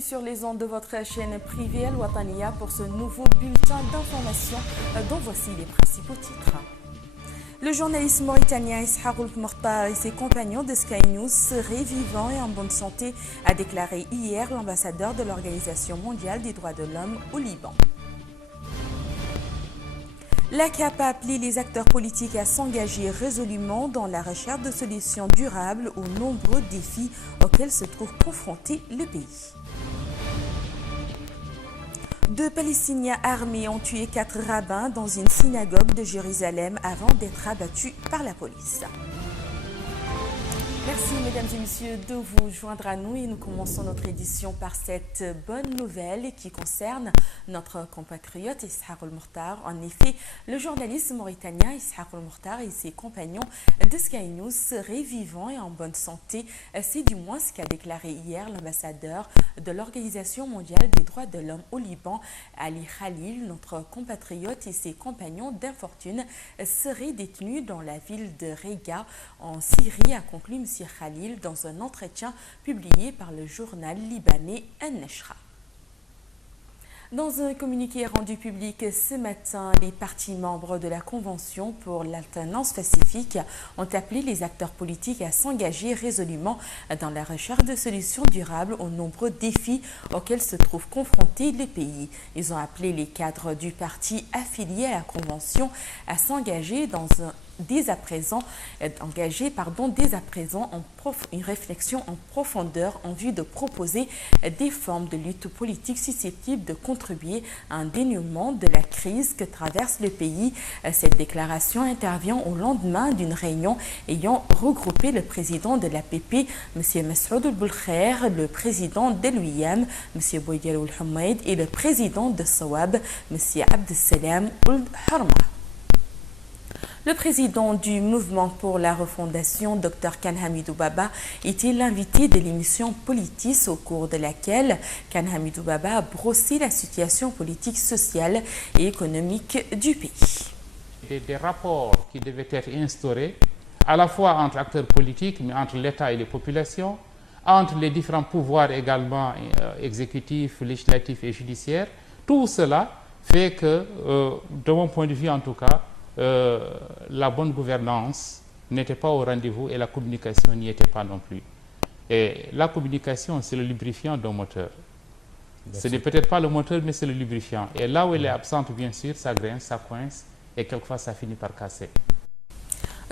bienvenue sur les ondes de votre chaîne privée Al Wataniya pour ce nouveau bulletin d'information dont voici les principaux titres. Le journaliste mauritanien Ishaq Al-Mokhtar et ses compagnons de Sky News seraient vivants et en bonne santé, a déclaré hier l'ambassadeur de l'Organisation mondiale des droits de l'homme au Liban. La CAP a appelé les acteurs politiques à s'engager résolument dans la recherche de solutions durables aux nombreux défis auxquels se trouve confronté le pays. 2 Palestiniens armés ont tué 4 rabbins dans une synagogue de Jérusalem avant d'être abattus par la police. Merci mesdames et messieurs de vous joindre à nous et nous commençons notre édition par cette bonne nouvelle qui concerne notre compatriote Ishaq Al-Mokhtar. En effet, le journaliste mauritanien Ishaq Al-Mokhtar et ses compagnons de Sky News seraient vivants et en bonne santé. C'est du moins ce qu'a déclaré hier l'ambassadeur de l'Organisation mondiale des droits de l'homme au Liban, Ali Khalil. Notre compatriote et ses compagnons d'infortune seraient détenus dans la ville de Rega en Syrie, a conclu M. Khalil dans un entretien publié par le journal libanais An-Nashra. Dans un communiqué rendu public ce matin, les partis membres de la Convention pour l'alternance pacifique ont appelé les acteurs politiques à s'engager résolument dans la recherche de solutions durables aux nombreux défis auxquels se trouve confronté le pays. Ils ont appelé les cadres du parti affilié à la Convention à s'engager dès à présent une réflexion en profondeur en vue de proposer des formes de lutte politique susceptibles de contribuer à un dénouement de la crise que traverse le pays. Cette déclaration intervient au lendemain d'une réunion ayant regroupé le président de l'APP, M. Massoud Al-Boulkhair, le président de l'UIM, M. Boudial Al-Humaid, et le président de Sawab, M. Abdessalam Al-Harma. Le président du mouvement pour la refondation, Dr Khan Hamidou Baba, était l'invité de l'émission Politis au cours de laquelle Khan Hamidou Baba a brossé la situation politique, sociale et économique du pays. Des rapports qui devaient être instaurés à la fois entre acteurs politiques, mais entre l'État et les populations, entre les différents pouvoirs également exécutifs, législatifs et judiciaires. Tout cela fait que, de mon point de vue en tout cas, la bonne gouvernance n'était pas au rendez-vous et la communication n'y était pas non plus. Et la communication, c'est le lubrifiant d'un moteur. Ce n'est peut-être pas le moteur, mais c'est le lubrifiant. Et là où elle est absente, bien sûr, ça grince, ça coince et quelquefois ça finit par casser.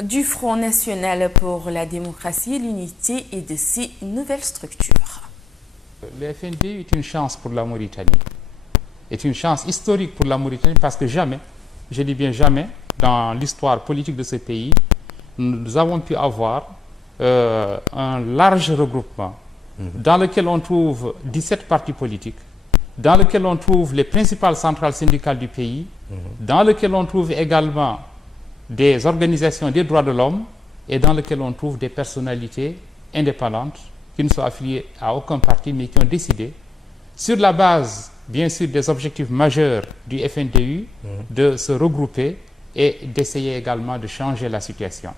Du Front national pour la démocratie et l'unité et de ses nouvelles structures. Le FNDU est une chance pour la Mauritanie. C'est une chance historique pour la Mauritanie parce que jamais, je dis bien jamais, dans l'histoire politique de ce pays, nous avons pu avoir un large regroupement dans lequel on trouve 17 partis politiques, dans lequel on trouve les principales centrales syndicales du pays, dans lequel on trouve également des organisations des droits de l'homme et dans lequel on trouve des personnalités indépendantes qui ne sont affiliées à aucun parti mais qui ont décidé, sur la base bien sûr des objectifs majeurs du FNDU, de se regrouper et d'essayer également de changer la situation.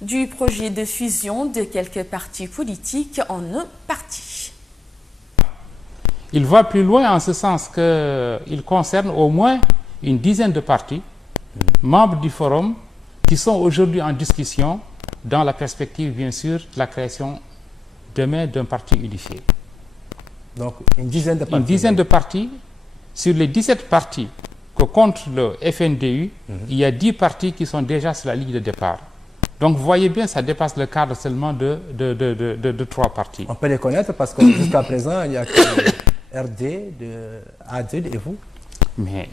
Du projet de fusion de quelques partis politiques en un parti. Il va plus loin en ce sens qu'il concerne au moins une dizaine de partis, membres du forum, qui sont aujourd'hui en discussion dans la perspective bien sûr de la création demain d'un parti unifié. Donc une dizaine de partis. Une dizaine de partis. Sur les 17 partis que compte le FNDU, il y a 10 partis qui sont déjà sur la ligne de départ. Donc vous voyez bien, ça dépasse le cadre seulement de 3 partis. On peut les connaître parce que jusqu'à présent, il y a que RD, ADEL et vous. Mais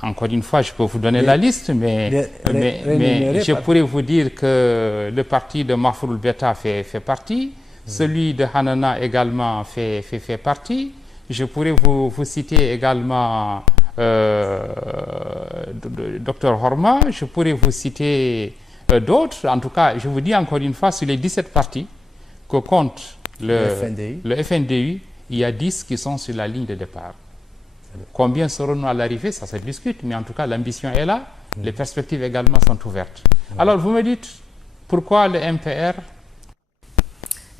encore une fois, je peux vous donner la liste, mais je pourrais vous dire que le parti de Mahfoul Beta fait partie. Celui de Hanana également fait partie. Je pourrais vous citer également Dr Horma. Je pourrais vous citer d'autres. En tout cas, je vous dis encore une fois, sur les 17 partis que compte le FNDU, il y a 10 qui sont sur la ligne de départ. Combien seront-nous à l'arrivée? Ça se discute, mais en tout cas, l'ambition est là. Les perspectives également sont ouvertes. Alors, vous me dites, pourquoi le MPR?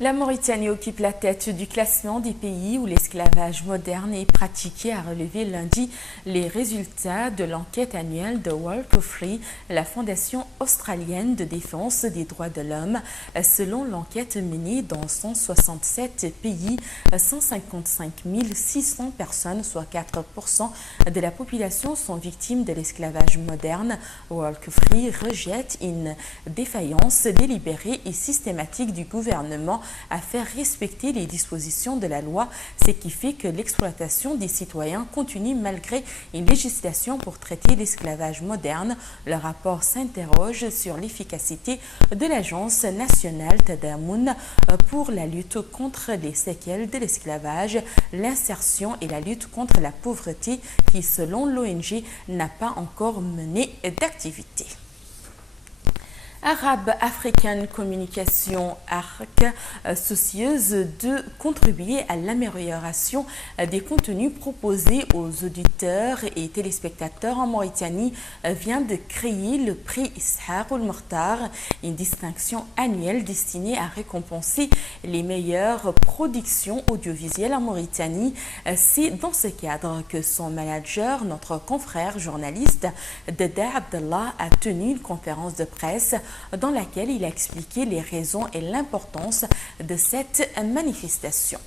La Mauritanie occupe la tête du classement des pays où l'esclavage moderne est pratiqué, a relevé lundi les résultats de l'enquête annuelle de Walk of Free, la fondation australienne de défense des droits de l'homme. Selon l'enquête menée dans 167 pays, 155 600 personnes, soit 4% de la population, sont victimes de l'esclavage moderne. Walk of Free rejette une défaillance délibérée et systématique du gouvernement à faire respecter les dispositions de la loi, ce qui fait que l'exploitation des citoyens continue malgré une législation pour traiter l'esclavage moderne. Le rapport s'interroge sur l'efficacité de l'Agence nationale Tadamoun pour la lutte contre les séquelles de l'esclavage, l'insertion et la lutte contre la pauvreté qui, selon l'ONG, n'a pas encore mené d'activité. Arab African Communication ARC, soucieuse de contribuer à l'amélioration des contenus proposés aux auditeurs et téléspectateurs en Mauritanie, vient de créer le prix Ishaq al-Mokhtar, une distinction annuelle destinée à récompenser les meilleures productions audiovisuelles en Mauritanie. C'est dans ce cadre que son manager, notre confrère journaliste Dada Abdallah, a tenu une conférence de presse dans laquelle il a expliqué les raisons et l'importance de cette manifestation.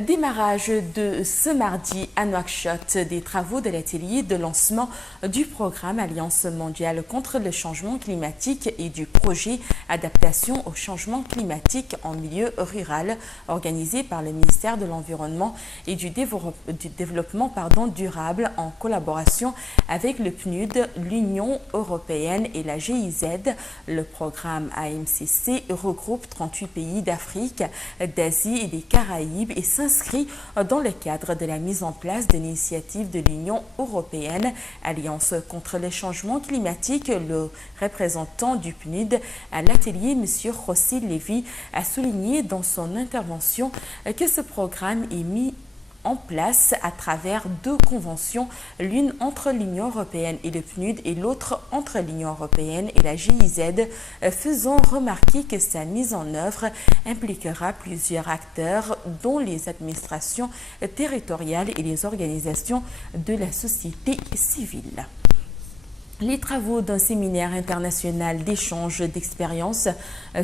Démarrage de ce mardi à Nouakchott des travaux de l'atelier de lancement du programme Alliance mondiale contre le changement climatique et du projet adaptation au changement climatique en milieu rural organisé par le ministère de l'Environnement et du Développement durable en collaboration avec le PNUD, l'Union européenne et la GIZ. Le programme AMCC regroupe 38 pays d'Afrique, d'Asie et des Caraïbes et s'inscrit dans le cadre de la mise en place de l'initiative de l'Union européenne, Alliance contre le changement climatique. Le représentant du PNUD à l'atelier, M. José Lévy, a souligné dans son intervention que ce programme est mis en place à travers deux conventions, l'une entre l'Union européenne et le PNUD et l'autre entre l'Union européenne et la GIZ, faisant remarquer que sa mise en œuvre impliquera plusieurs acteurs, dont les administrations territoriales et les organisations de la société civile. Les travaux d'un séminaire international d'échange d'expériences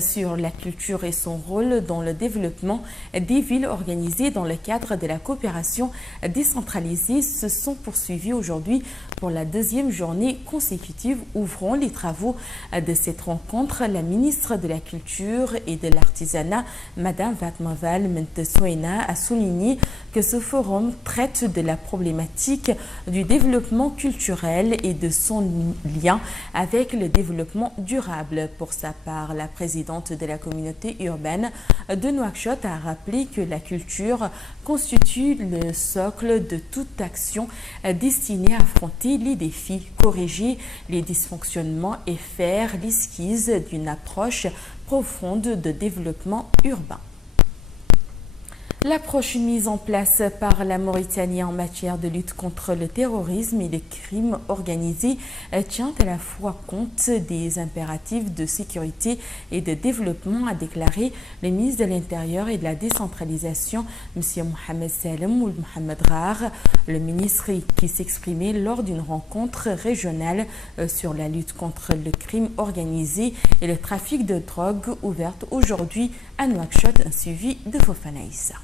sur la culture et son rôle dans le développement des villes organisés dans le cadre de la coopération décentralisée se sont poursuivis aujourd'hui pour la deuxième journée consécutive. Ouvrant les travaux de cette rencontre, la ministre de la Culture et de l'Artisanat, Madame Vatmaval Mentesouena, a souligné que ce forum traite de la problématique du développement culturel et de son lien avec le développement durable. Pour sa part, la présidente de la communauté urbaine de Nouakchott a rappelé que la culture constitue le socle de toute action destinée à affronter les défis, corriger les dysfonctionnements et faire l'esquisse d'une approche profonde de développement urbain. L'approche mise en place par la Mauritanie en matière de lutte contre le terrorisme et les crimes organisés tient à la fois compte des impératifs de sécurité et de développement, a déclaré le ministre de l'Intérieur et de la décentralisation, M. Mohamed Salem ou Mohamed Rar, le ministre qui s'exprimait lors d'une rencontre régionale sur la lutte contre le crime organisé et le trafic de drogue ouverte aujourd'hui à Nouakchott, un suivi de Fofana Issa.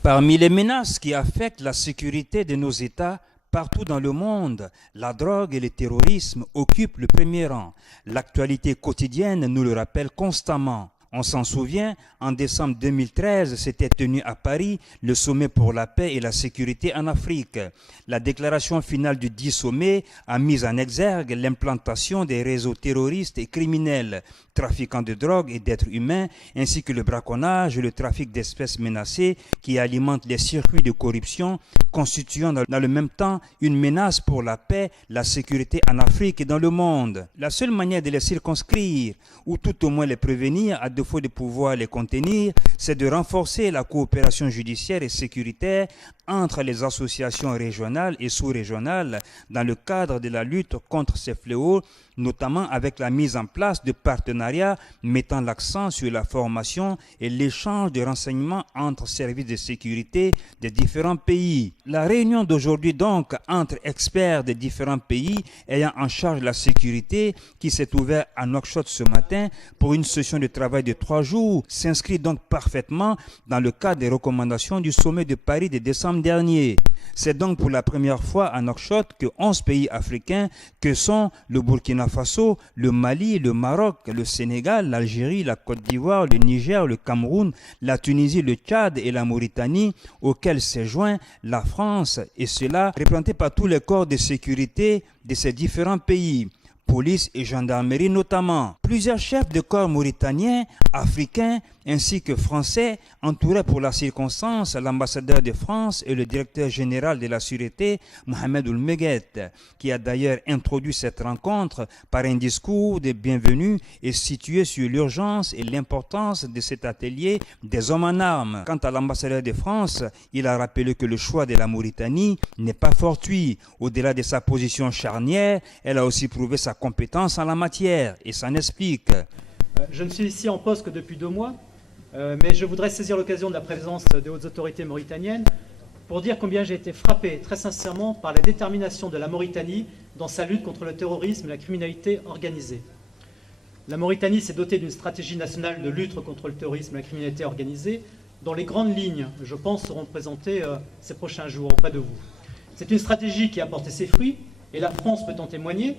Parmi les menaces qui affectent la sécurité de nos États partout dans le monde, la drogue et le terrorisme occupent le premier rang. L'actualité quotidienne nous le rappelle constamment. On s'en souvient, en décembre 2013, s'était tenu à Paris le sommet pour la paix et la sécurité en Afrique. La déclaration finale du 10 sommet a mis en exergue l'implantation des réseaux terroristes et criminels, trafiquants de drogue et d'êtres humains, ainsi que le braconnage et le trafic d'espèces menacées qui alimentent les circuits de corruption, constituant dans le même temps une menace pour la paix, la sécurité en Afrique et dans le monde. La seule manière de les circonscrire, ou tout au moins les prévenir, à défaut de pouvoir les contenir, c'est de renforcer la coopération judiciaire et sécuritaire entre les associations régionales et sous-régionales dans le cadre de la lutte contre ces fléaux, notamment avec la mise en place de partenariats mettant l'accent sur la formation et l'échange de renseignements entre services de sécurité des différents pays. La réunion d'aujourd'hui donc entre experts des différents pays ayant en charge la sécurité qui s'est ouverte à Nouakchott ce matin pour une session de travail de 3 jours s'inscrit donc parfaitement dans le cadre des recommandations du sommet de Paris de décembre dernier. C'est donc pour la première fois à Nouakchott que 11 pays africains que sont le Burkina Faso, le Mali, le Maroc, le Sénégal, l'Algérie, la Côte d'Ivoire, le Niger, le Cameroun, la Tunisie, le Tchad et la Mauritanie, auxquels s'est joint la France, et cela représenté par tous les corps de sécurité de ces différents pays. Police et gendarmerie notamment. Plusieurs chefs de corps mauritaniens, africains ainsi que français entouraient pour la circonstance l'ambassadeur de France et le directeur général de la sûreté, Mohamed Oulmeguet, qui a d'ailleurs introduit cette rencontre par un discours de bienvenue et situé sur l'urgence et l'importance de cet atelier des hommes en armes. Quant à l'ambassadeur de France, il a rappelé que le choix de la Mauritanie n'est pas fortuit. Au-delà de sa position charnière, elle a aussi prouvé sa compétence en la matière et s'en explique. Je ne suis ici en poste que depuis 2 mois, mais je voudrais saisir l'occasion de la présence des hautes autorités mauritaniennes pour dire combien j'ai été frappé très sincèrement par la détermination de la Mauritanie dans sa lutte contre le terrorisme et la criminalité organisée. La Mauritanie s'est dotée d'une stratégie nationale de lutte contre le terrorisme et la criminalité organisée dont les grandes lignes, je pense, seront présentées ces prochains jours auprès de vous. C'est une stratégie qui a porté ses fruits et la France peut en témoigner,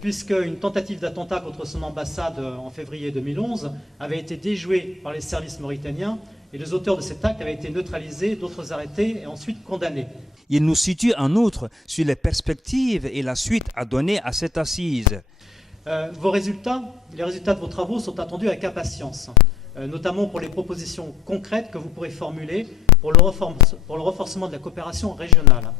puisque une tentative d'attentat contre son ambassade en février 2011 avait été déjouée par les services mauritaniens et les auteurs de cet acte avaient été neutralisés, d'autres arrêtés et ensuite condamnés. Il nous situe en outre sur les perspectives et la suite à donner à cette assise. Les résultats de vos travaux sont attendus avec impatience, notamment pour les propositions concrètes que vous pourrez formuler pour le renforcement de la coopération régionale.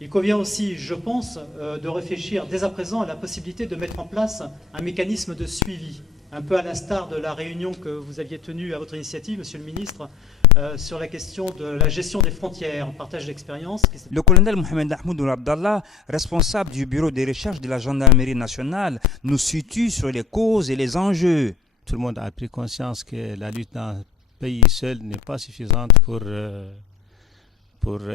Il convient aussi, je pense, de réfléchir dès à présent à la possibilité de mettre en place un mécanisme de suivi, un peu à l'instar de la réunion que vous aviez tenue à votre initiative, Monsieur le Ministre, sur la question de la gestion des frontières, partage d'expérience. Le colonel Mohamed Ahmed Abdallah, responsable du bureau des recherches de la gendarmerie nationale, nous situe sur les causes et les enjeux. Tout le monde a pris conscience que la lutte d'un pays seul n'est pas suffisante pour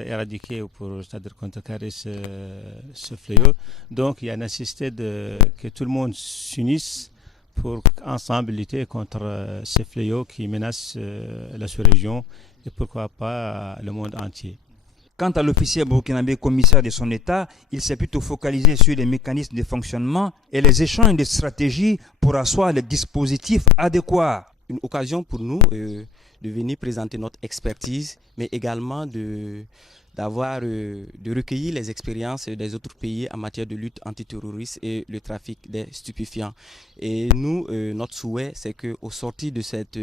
éradiquer ou c'est-à-dire contrecarrer ce fléau. Donc il y a nécessité que tout le monde s'unisse pour ensemble lutter contre ces fléaux qui menacent la sous-région et pourquoi pas le monde entier. Quant à l'officier burkinabé commissaire de son État, il s'est plutôt focalisé sur les mécanismes de fonctionnement et les échanges de stratégies pour asseoir les dispositifs adéquats. Une occasion pour nous de venir présenter notre expertise, mais également de recueillir les expériences des autres pays en matière de lutte antiterroriste et le trafic des stupéfiants. Et nous, notre souhait, c'est qu'au sortir de cet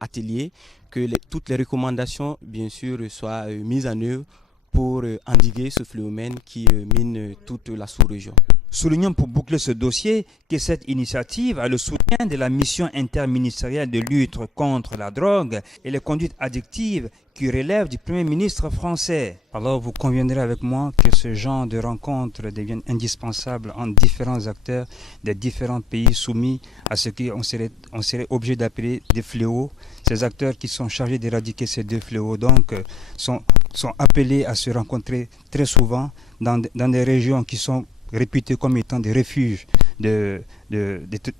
atelier, que toutes les recommandations, bien sûr, soient mises en œuvre pour endiguer ce phénomène qui mine toute la sous-région. Soulignons pour boucler ce dossier que cette initiative a le soutien de la mission interministérielle de lutte contre la drogue et les conduites addictives qui relève du Premier ministre français. Alors vous conviendrez avec moi que ce genre de rencontres deviennent indispensables entre différents acteurs des différents pays soumis à ce qu'on serait obligé d'appeler des fléaux. Ces acteurs qui sont chargés d'éradiquer ces 2 fléaux donc sont appelés à se rencontrer très souvent dans des régions qui sont réputées comme étant des refuges de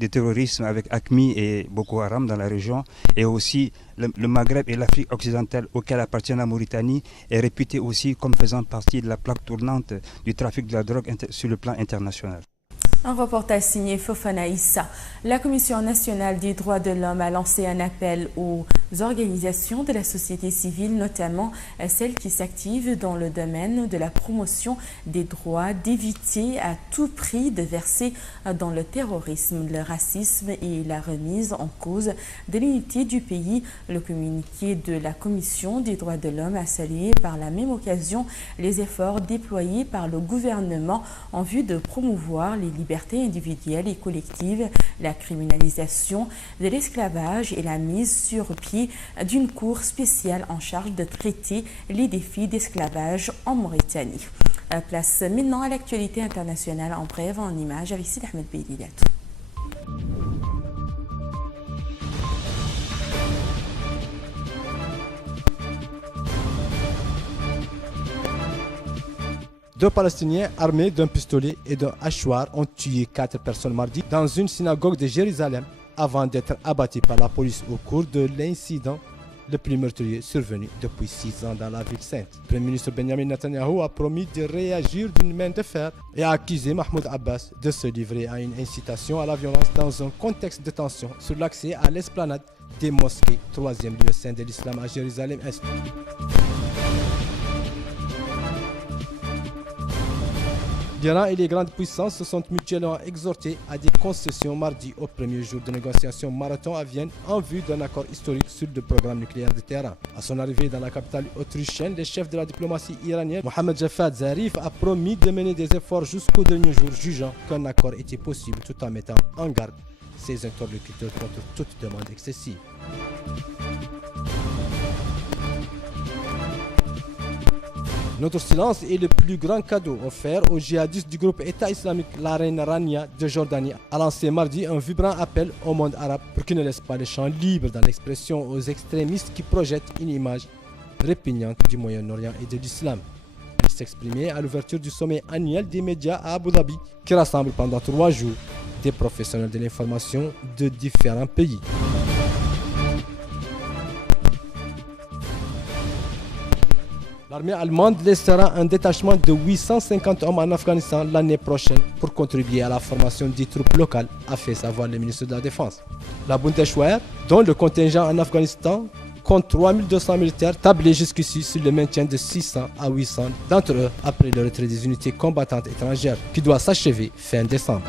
terrorisme avec AQMI et Boko Haram dans la région, et aussi le Maghreb et l'Afrique occidentale auquel appartient la Mauritanie est réputé aussi comme faisant partie de la plaque tournante du trafic de la drogue sur le plan international. Un reportage signé Fofana Issa. La Commission nationale des droits de l'homme a lancé un appel aux organisations de la société civile, notamment celles qui s'activent dans le domaine de la promotion des droits, d'éviter à tout prix de verser dans le terrorisme, le racisme et la remise en cause de l'unité du pays. Le communiqué de la Commission des droits de l'homme a salué par la même occasion les efforts déployés par le gouvernement en vue de promouvoir les libertés libertés individuelles et collectives, la criminalisation de l'esclavage et la mise sur pied d'une cour spéciale en charge de traiter les défis d'esclavage en Mauritanie. Place maintenant à l'actualité internationale en brève en images avec Sid Ahmed Beylilatou. Deux Palestiniens armés d'un pistolet et d'un hachoir ont tué 4 personnes mardi dans une synagogue de Jérusalem avant d'être abattus par la police au cours de l'incident le plus meurtrier survenu depuis 6 ans dans la ville sainte. Le Premier ministre Benjamin Netanyahu a promis de réagir d'une main de fer et a accusé Mahmoud Abbas de se livrer à une incitation à la violence dans un contexte de tension sur l'accès à l'esplanade des mosquées, 3e lieu saint de l'islam à Jérusalem-Est. L'Iran et les grandes puissances se sont mutuellement exhortés à des concessions mardi au premier jour de négociations marathon à Vienne en vue d'un accord historique sur le programme nucléaire de Téhéran. À son arrivée dans la capitale autrichienne, le chef de la diplomatie iranienne, Mohammad Javad Zarif, a promis de mener des efforts jusqu'au dernier jour, jugeant qu'un accord était possible tout en mettant en garde ses interlocuteurs contre toute demande excessive. Notre silence est le plus grand cadeau offert aux djihadistes du groupe État islamique. La reine Rania de Jordanie a lancé mardi un vibrant appel au monde arabe pour qu'il ne laisse pas le champ libre dans l'expression aux extrémistes qui projettent une image répugnante du Moyen-Orient et de l'islam. Elle s'exprimait à l'ouverture du sommet annuel des médias à Abu Dhabi qui rassemble pendant 3 jours des professionnels de l'information de différents pays. L'armée allemande laissera un détachement de 850 hommes en Afghanistan l'année prochaine pour contribuer à la formation des troupes locales, a fait savoir le ministre de la Défense. La Bundeswehr, dont le contingent en Afghanistan compte 3200 militaires, tablait jusqu'ici sur le maintien de 600 à 800 d'entre eux après le retrait des unités combattantes étrangères qui doit s'achever fin décembre.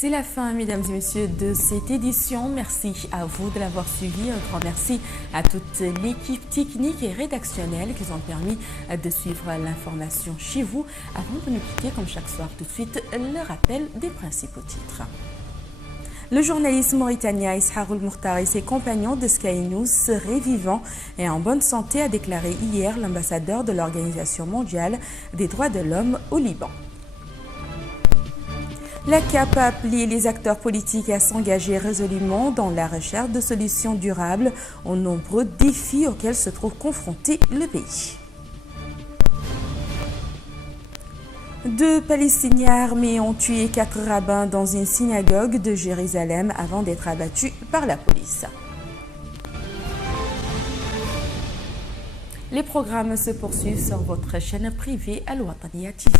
C'est la fin, mesdames et messieurs, de cette édition. Merci à vous de l'avoir suivi. Un grand merci à toute l'équipe technique et rédactionnelle qui ont permis de suivre l'information chez vous. Avant de nous quitter, comme chaque soir, tout de suite, le rappel des principaux titres. Le journaliste mauritanien Ishaq Al-Mokhtar et ses compagnons de Sky News seraient vivants et en bonne santé, a déclaré hier l'ambassadeur de l'Organisation mondiale des droits de l'homme au Liban. La CAP a appelé les acteurs politiques à s'engager résolument dans la recherche de solutions durables aux nombreux défis auxquels se trouve confronté le pays. 2 Palestiniens armés ont tué 4 rabbins dans une synagogue de Jérusalem avant d'être abattus par la police. Les programmes se poursuivent sur votre chaîne privée Al Wataniya TV.